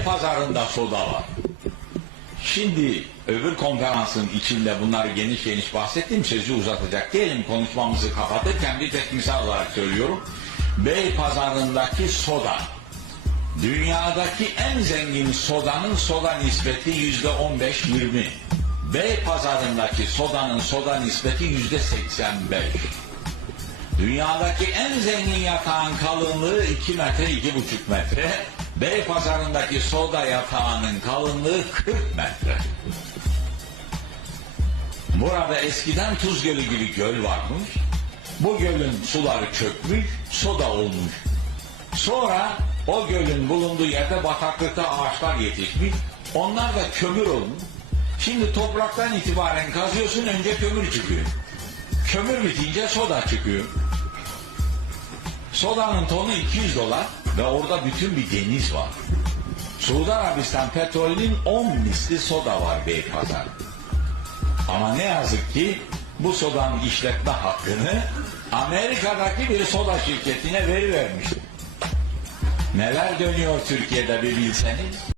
B pazarında soda var. Şimdi öbür konferansın içinde bunları geniş geniş bahsettim sözü uzatacak değilim konuşmamızı kapatırken bir tek misal olarak söylüyorum. Bey pazarındaki soda dünyadaki en zengin sodanın soda nispeti yüzde 15-20. Bey pazarındaki sodanın soda nispeti yüzde 85. Dünyadaki en zengin yatağın kalınlığı 2 metre 2,5 metre. Bey pazarındaki soda yatağının kalınlığı 40 metre. Burada eskiden Tuz Gölü gibi göl varmış. Bu gölün suları çökmüş, soda olmuş. Sonra o gölün bulunduğu yerde bataklıkta ağaçlar yetişmiş. Onlar da kömür olmuş. Şimdi topraktan itibaren kazıyorsun önce kömür çıkıyor. Kömür bitince soda çıkıyor. Sodanın tonu 200 dolar ve orada bütün bir deniz var. Suudi Arabistan petrolünün 10 misli soda var Beypazar. Ama ne yazık ki bu sodanın işletme hakkını Amerika'daki bir soda şirketine verivermiş. Neler dönüyor Türkiye'de bir bilseniz.